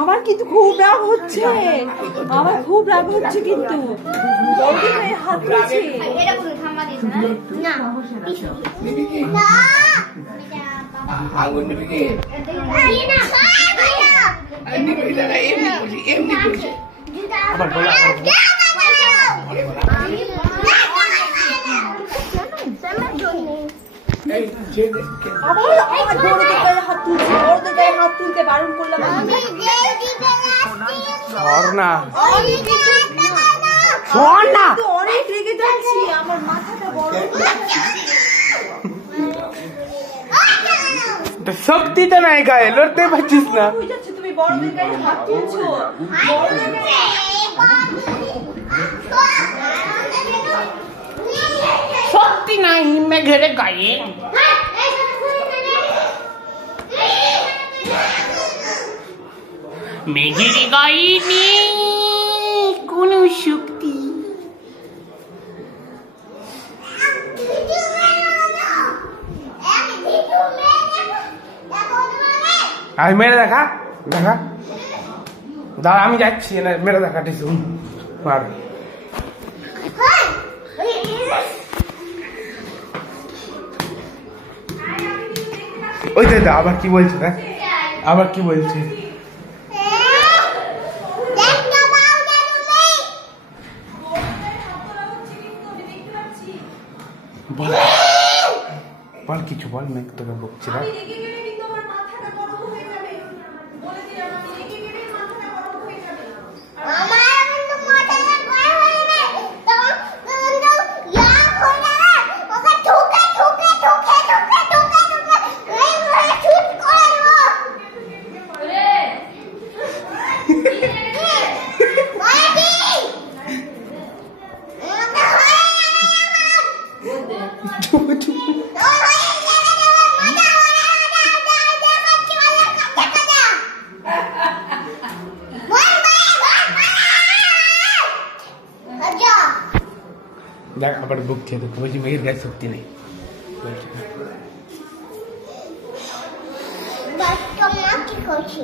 আমার কিন্তু খুব রাগ হচ্ছে, আমার খুব রাগ হচ্ছে কিন্তু হাত তুলছে। হাত তুলতে বারণ করলাম। অনেক রেগে যাচ্ছি, আমার মাথাটা বড় শক্তি তো নাই গায়ে, লড়তে পারছিস না। তুমি বড়দের গায়ে হাত তুলছো। শক্তি নাই মেঘের গায়ে। মেঘের গায়ে নেই কোন শক্তি। আর মেরে দেখা দেখা দাঁড়া, আমি যাচ্ছি না, মেরে দেখা টিসু মার। ওই দাদা আবার কি বলছে, দেখ আবার কি বলছে। বল বল কিছু বল, মেঘ তোকে বকছি না। দেখ আবার বকছে, তো বলছি মেয়ের গায়ে শক্তি নেই। কি করছি